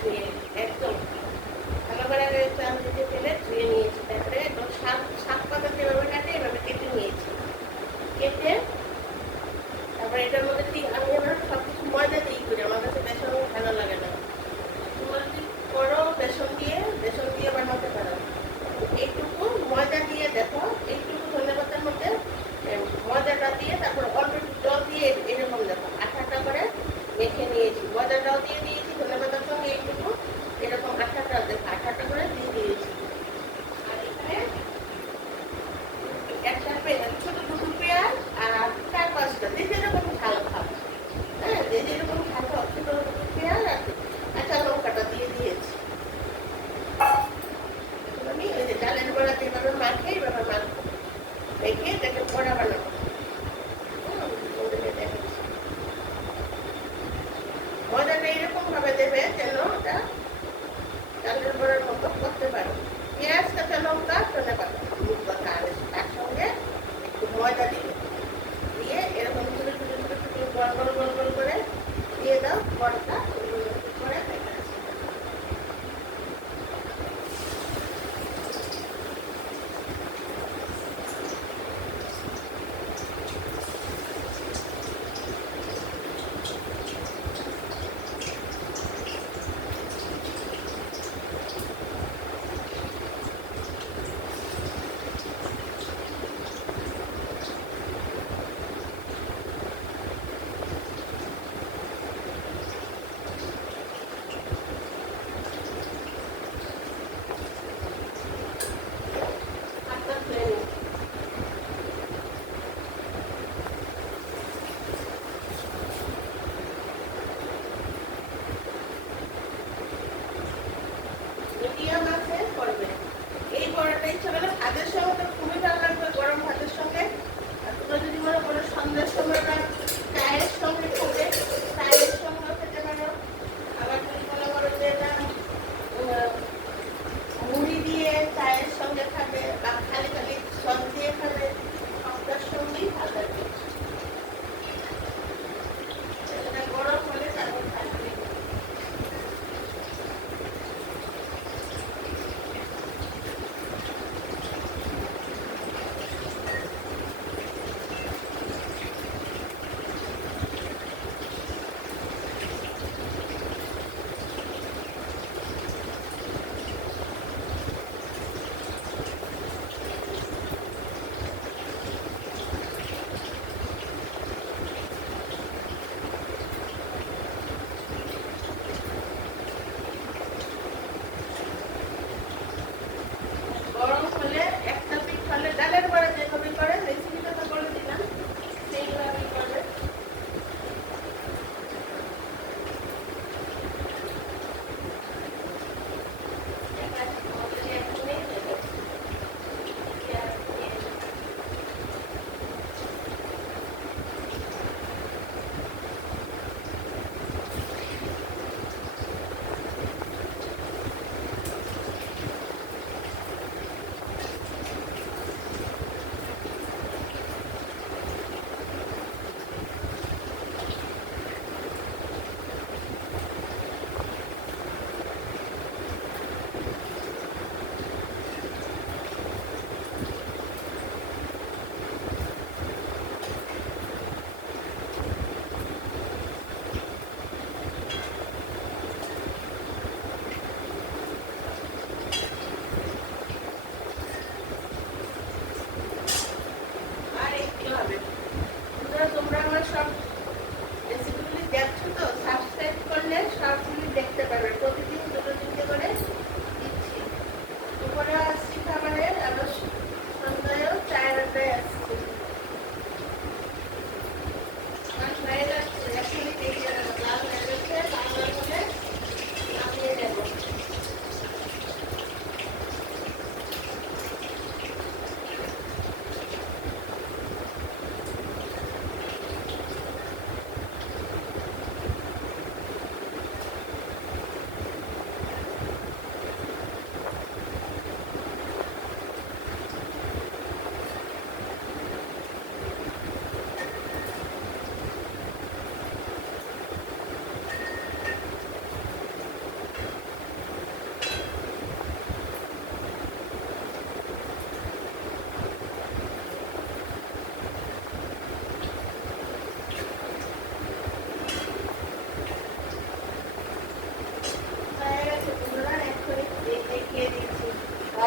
ধুয়ে একদম ভালো করে চাল দিতে ফেলে ধুয়ে নিয়েছি। তারপরে একদম শাক শাক পাতা যেভাবে কাটে এভাবে কেটে নিয়েছি। কেটে তারপরে এটার মধ্যে ঠিক আমি যেন সবকিছু ময়দা দিই করি, আমার কাছে বেসন ভালো লাগে না। তোমরা যদি করো বেসন দিয়ে বানাতে পারো। এইটুকু ময়দা দিয়ে দেখো, এইটুকু ধনেপাতার মধ্যে ময়দাটা দিয়ে তারপর অল্প একটু জল দিয়ে এরকম দেখো আঠাটা করে মেখে নিয়েছি। ময়দাটাও দিয়ে দিয়েছি ধনেপাতার সঙ্গে এইটুকু এরকম আঠাটা দেখো আঠাটা করে দিয়ে দিয়েছি। আর এখানে একটা ছোট দুটো পেঁয়াজ আর 4-5টা যে যেরকম ঝাল খাবো, হ্যাঁ যে যেরকম ঝাল খাবো ছোট দুটো পেঁয়াজ আর কাঁচা লঙ্কাটা দিয়ে দিয়েছি। আমি ওই যে ডালের বড়া যেভাবে মাখে এইভাবে মাখবো, রেখে এটাকে বড়া বানাবো। ময়দাটা এরকম ভাবে দেবে যেন ওটা ডালের বড়ার মতো করতে পারো। পেঁয়াজ কাঁচা লঙ্কা ধনেপাতা আর তার সঙ্গে একটু ময়দা দিবে, দিয়ে এরকম ছোট ছোট ছোট ছোট গোল গোল গোল গোল করে দিয়ে দাও বড়টা করে দেখা আছে।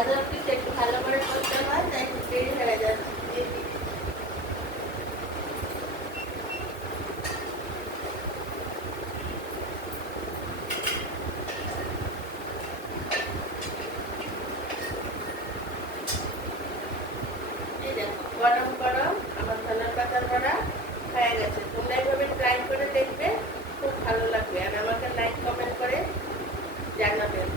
ভাজা পিস একটু ভালো করে করতে হয়, তাই একটু দেরি হয়ে যাচ্ছে। এই দেখো গরম গরম আমার ধনের পাতার বড়া হয়ে গেছে। তোমরা এইভাবে ট্রাই করে দেখবে, খুব ভালো লাগবে। আর আমাকে লাইক কমেন্ট করে জানাবেন।